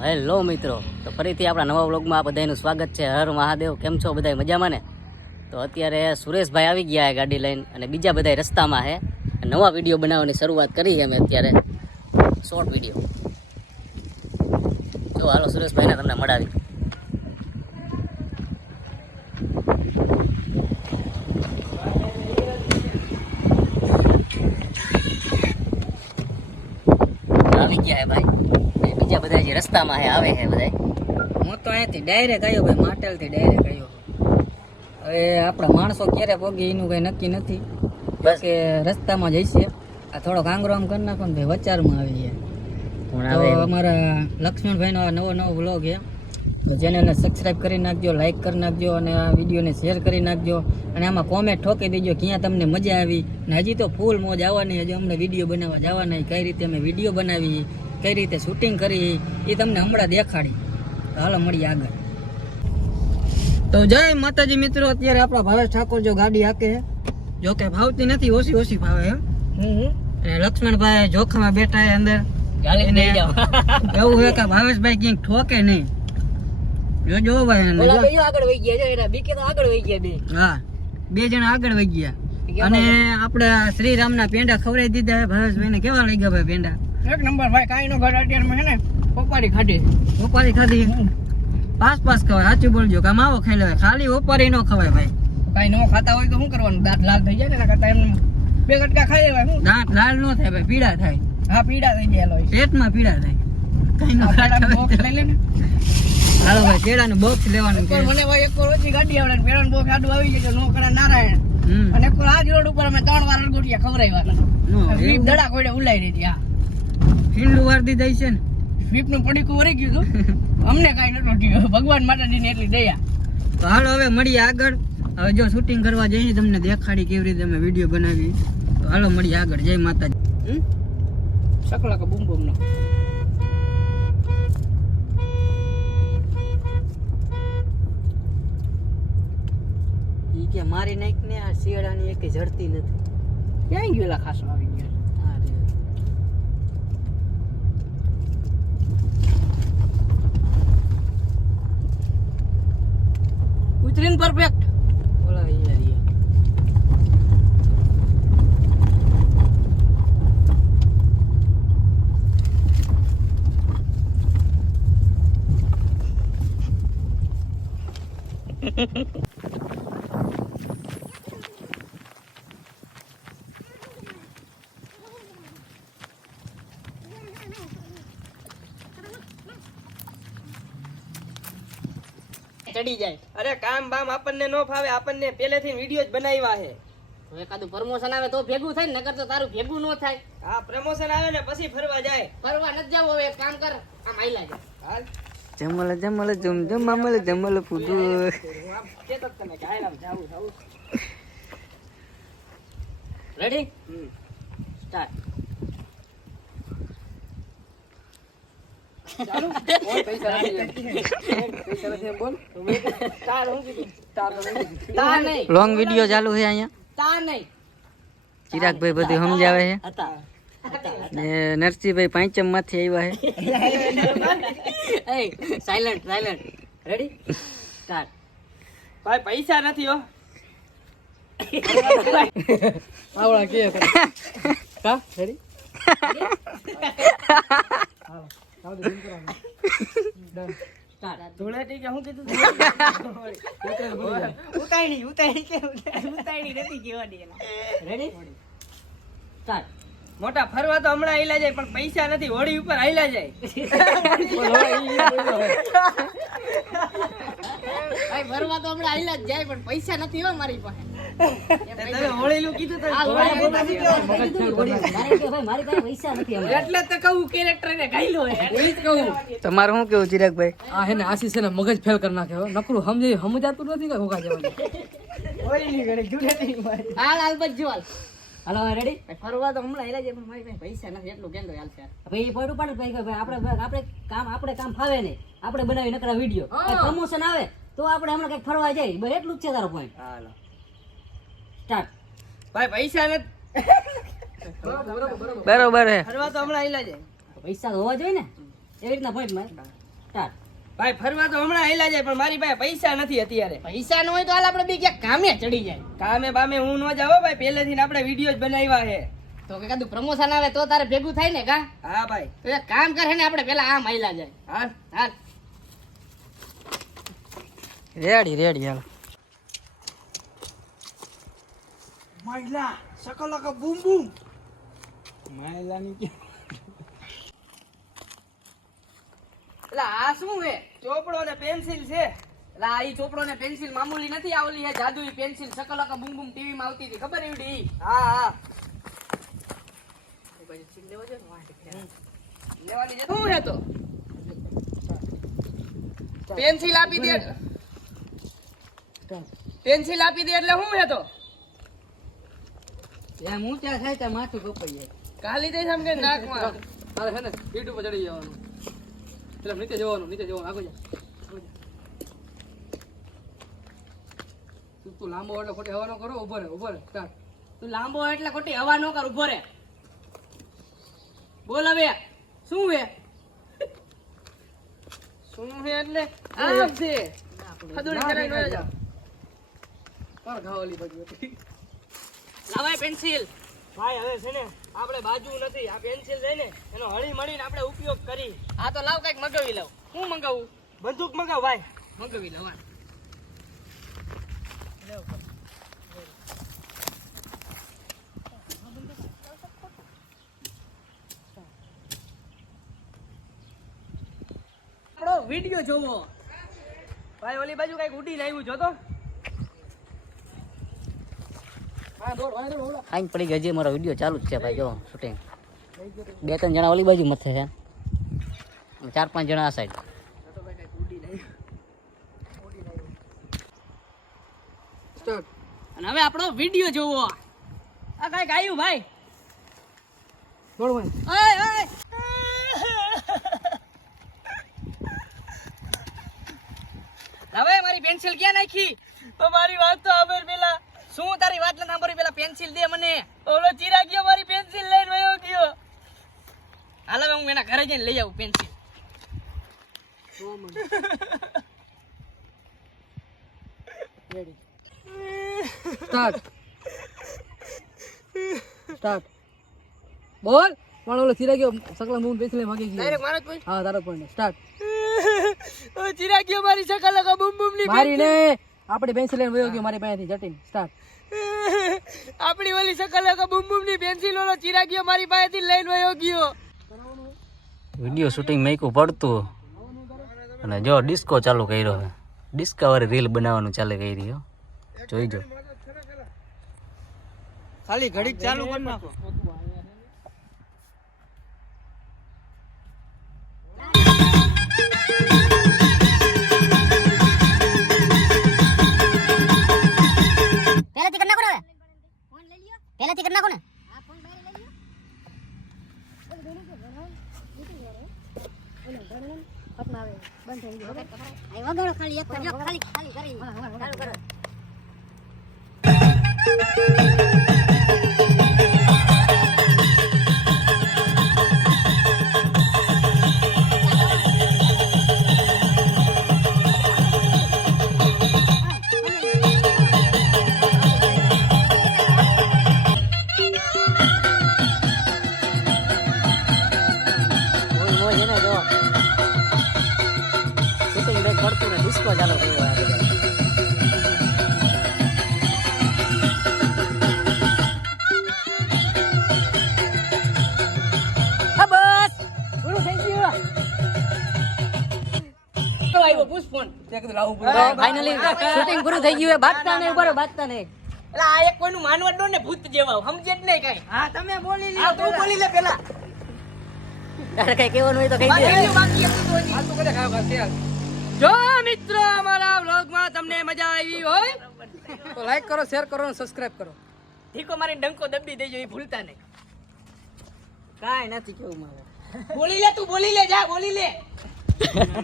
Hello મિત્રો, તો ફરીથી આપણા નવા વ્લોગમાં આ બધાનું સ્વાગત છે. હર મહાદેવ, કેમ છો બધા મજામાં ને? તો અત્યારે સુરેશભાઈ આવી ગયા છે ગાડી લઈને અને બીજા બધા રસ્તામાં છે. નવા વીડિયો બનાવવાની શરૂઆત કરી છે અમે અત્યારે. Short video. જો હાલો સુરેશભાઈને તમને મળાવી આવી ગયા હે ભાઈ અને બીજા બધા જે રસ્તામાં હે આવે હે બધા હું તો અહીંયાથી ડાયરેક્ટ આવ્યો ભાઈ માટેલથી ડાયરેક્ટ આવ્યો. હવે આપણા માણસો ક્યારે પોગે એનું કંઈ નક્કી નથી. બસ. કે રસ્તામાં જઈશે. આ થોડોક આંગરો આમ કરી નાખો ને ભાઈ વચારમાં આવી ગયા. તો અમારા લક્ષ્મણભાઈનો આ નવો નવો વ્લોગ છે. તો ચેનલને સબસ્ક્રાઇબ કરી નાખજો લાઇક કરી નાખજો અને આ વિડીયોને શેર કરી નાખજો. અને આમાં કોમેન્ટ ઠોકી દેજો ક્યાં તમને મજા આવી. ને હજી તો ફૂલ મોજ આવવાની હજી અમને વીડિયો બનાવવા જવાના કઈ રીતે અમે વીડિયો બનાવી કઈ રીતે શૂટિંગ કરી એ તમને હમણાં દેખાડી. હાલો મળીએ આગળ. તો જય માતાજી મિત્રો અત્યારે આપણા ભાવેશ ઠાકોર જો ગાડી હાકે જો કે ભાવતી નથી ઓછી ઓછી ભાવે એમ. લક્ષ્મણભાઈ જોખામાં બેઠા અંદર. એવું હોય કે ભાવેશભાઈ ક્યાંક ઠોકે નહીં. જો જો ભાઈ આગળ વહી ગયા બીકે તો આગળ વહી ગયા બે. હા બે જણા આગળ વહી ગયા. અને આપણે શ્રીરામના પેંડા ખવડાવી દીધા ભાવેશભાઈને કેવા લાગ્યા ભાઈ પેંડા? એક નંબર ભાઈ કાઈ નો ઘર અત્યારમાં છે ને પપ્પારી ખાધી. ઓપારી ખાધી? પાસ પાસ ખવાય સાચું બોલજો કામ આવો ખાઈ લેવાય. ખાલી ઓપારી નો ખવાય ભાઈ. કાઈ નો ખાતા હોય તો શું કરવાનું? દાંત લાલ થઈ જાય ને કરતા એમ બે કટકા ખાઈ લેવાય શું? દાંત લાલ નો થાય ભાઈ પીડા થાય. હા પીડા થઈ ગયેલો હોય પેટમાં પીડા થાય. કાઈ નો ખાતા. લઈ લે ને. હાલો ભાઈ કેળાનું બોક્સ લેવાનું પણ મને ભાઈ એક ઓછી ગાડી આવડે ને પેરણ બોક્સ આડું આવી ગયું નો કરા નારાયણ. અને એક આજ રોડ ઉપર અમે ત્રણ વાર ગોટિયા એવું. દડા કોઈને ઉલાઈ દીધી હા. ફીંડલું વારદી દઈ છે ને. સ્વીપનું પડીકું વળી ગયું હતું. અમને કાંઈ નતો થયું. ભગવાન માતાજીની એટલી દયા. તો હાલો હવે મળીએ આગળ. હવે જો શૂટિંગ કરવા જઈએ તમને દેખાડી કેવી રીતે અમે વીડિયો બનાવી તો હાલો મળીએ આગળ. જય માતાજી. સકલા કે બૂમ બૂમ નો કે મારી નાખ ને આ શિયાળાની એક જડતી નથી. ક્યાં ગયેલા ખાસ આવી ગયા? Captain Perfect. Ha ha ha. ચડી જાય. અરે કામ બામ આપણને નો ફાવે આપણને પહેલેથી વીડિયો જ બનાવ્યા છે. તો એકાદું પ્રમોશન આવે તો ભેગું થાય ને નકર તો તારું ભેગું ન થાય. આ પ્રમોશન આવે ને પછી ફરવા જાય. ફરવા નથી જાવ હવે એક કામ કર આમ આઈલા જા હાલ. જમલ જમલ જમ જમ મામલ જમલ ફૂદુ. કે તો તમે કાયરામ જાવું જાવું રેડી સ્ટાર્ટ ચાલુ. બોલ. બોલ તાર હું કીધું? તાર નહીં. લોંગ વીડિયો ચાલુ છે અહીંયા? નહીં. ચિરાગભાઈ બધું સમજાવે છે? હતા ને નરસિંહભાઈ પાંચમમાંથી આવ્યા છે. સાયલન્ટ સાયલન્ટ રેડી સ્ટાર્ટ ભાઈ પૈસા નથી હો. આવડા કે કા? રેડી ધૂળેટી કે હું કીધું ઉતાયણી ઉતાયણી કે નથી કહેવાની રેડી સ્ટાર્ટ મોટા ફરવા તો હમણાં આયલા જાય પણ પૈસા નથી. હોળી ઉપર આયલા જાય. ફરવા તો હમણાં આયલા જ જાય પણ પૈસા નથી હો મારી પાસે. તમારું શું કેવું ચિરાગભાઈ? આ હે ને આશીષ ને મગજ ફેલ કરી નાખ્યો નકરું સમજે સમજાતું નથી કે હોકા જવાનું. હાલ હાલ બજજો હાલ. હાલો રેડી ફરવા તો હમણાં આઈલા જાય પણ મારી પાસે પૈસા નથી એટલું કેમ હાલ છે. ભાઈ એ પડું પડે ભાઈ ભાઈ આપણે આપણે કામ આપણે કામ ફાવે નહીં. આપણે બનાવી નકરા વીડિયો. પ્રમોશન આવે તો આપણે હમણાં કંઈક ફરવા જાય એટલું જ છે તારો પોઈન્ટ હાલો. ભાઈ પૈસા નથી બરોબર હે. ફરવા તો હમણાં આયલા જાય. પૈસા હોવા જોઈએ ને. એવી રીતના સ્ટાર્ટ ભાઈ ફરવા તો હમણાં હેલા જાય પણ મારી પાસે પૈસા નથી અત્યારે. પૈસા ન હોય તો હાલ આપણે બી ક્યાંક કામે ચડી જાય. કામે બામે હું ન જાવ ભાઈ પહેલેથી આપણે વીડિયો જ બનાવ્યા છે. તો કે કદું પ્રમોશન આવે તો તારે ભેગું થાય ને કા? હા ભાઈ. તો એક કામ કરે ને આપણે પેલા આમ આયલા જાય. હા. હાલ. રેડી રેડી હાલ. માયલા boom. બૂમ બૂમ માયલાની એટલે આ શું હે? ચોપડો ને પેન્સિલ છે. લા આ ચોપડો ને પેન્સિલ મામૂલી નથી આવલી હે જાદુઈ પેન્સિલ સકલકા બૂમ બૂમ ટીવી માં આવતી હતી. ખબર એવડી હા હા. લેવાની છે? શું હે તો? પેન્સિલ આપી દે પેન્સિલ આપી દે એટલે શું હે તો? એમ હું ત્યાં થાય ત્યાં માથું કપાઈ જાય કાલી સમ કે નાકમાં તારે છે ને યુટ્યુબ ઉપર ચડી જવાનું એટલે નીચે જવાનું નીચે જવાનું આગળ જા તું લાંબો એટલે ખોટી હવાનો કરો ઊભો રે ઊભો રે સ્ટાર્ટ તું લાંબો એટલે ખોટી હવા નો કર ઊભો રે બોલ હવે શું હે શું છે એટલે આમ છે ખદુડી ચલાવી ન જા પર ઘાવલી બાજુ લાવાય પેન્સિલ ભાઈ હવે છે ને આપણે બાજુ નથી. આ પેન્સિલ છે ને એનો હળી મળીને આપણે ઉપયોગ કરી. આ તો લાવ કંઈક મગાવી લાવ. હું મંગાવું? બંદૂક મગાવ ભાઈ. મગાવી લાવ વીડિયો વિડિયો જોવો. ભાઈ ઓલી બાજુ કંઈક ઉડીને આવ્યું જોતો હા દોડ વાય દોડ ઓલા આઈ પડી ગયા જે મારો વીડિયો ચાલુ જ છે ભાઈ જો શૂટિંગ બે ત્રણ જણા ઓલી બાજુ મથે છે. ચાર પાંચ જણા આ સાઈડ અને હવે આપણો વીડિયો જોવો. આ કંઈક આવ્યું ભાઈ? હવે મારી પેન્સિલ ક્યાં નાખી? તો મારી વાત તો સાંભળ પેલા. શું તારી વાત ન સાંભળી પેલા પેન્સિલ દે મને. ઓલો ચીરા ગયો મારી પેન્સિલ લઈને વયો ગયો. હાલ હવે હું એના ઘરે જઈને લઈ આવું પેન્સિલ સ્ટાર્ટ સ્ટાર્ટ બોલ. પણ ઓલો ચીરા ગયો સકલા મૂન પેન્સિલ માગી ગયો. ડાયરેક્ટ મારો કોઈ હા તારો પોઈન્ટ સ્ટાર્ટ ઓ ચિરાગ ગયો મારી શકલ લગા બૂમ બૂમની મારી ને આપણી પેન્સિલ લઈને વયો ગયો મારી પાસેથી જટીન સ્ટાર્ટ આપણી ઓલી સકલ લગા બૂમ બૂમની પેન્સિલ ઓલો ચીરા ગયો મારી પાસેથી લઈને વયો ગયો. વિડિયો શૂટિંગ મેકું પડતું. અને જો ડિસ્કો ચાલુ કર્યો છે. ડિસ્કવરી રીલ બનાવવાનું ચાલે કરી રહ્યો. જોઈજો. ખાલી ઘડીક ચાલુ કર નાખો. ખાલી એક. ખાલી ખાલી કરી ચાલુ કરો તે કીધું લાવવું પડે ફાઇનલી શૂટિંગ પૂરું થઈ ગયું બાતતા ને ઉપર બાતતા ને એટલે આ એક કોઈનું માનવટ નો ને ભૂત જેવા સમજે જ નહીં કઈ. હા તમે બોલી આ તું બોલી લે પેલા તારે કઈ કહેવાનું હોય તો કહી દે. બાકી બાકી હતું તો હજી. આ તું કરે ખાવ ખાવ ચાલ જો મિત્રો અમારા વ્લોગમાં તમને મજા આવી હોય તો લાઈક કરો શેર કરો અને સબસ્ક્રાઇબ કરો. ઠીકો મારી ડંકો દબી દેજો એ ભૂલતા નહીં. કાંઈ નથી કેવું મારે. બોલી લે તું બોલી લે જા બોલી લે.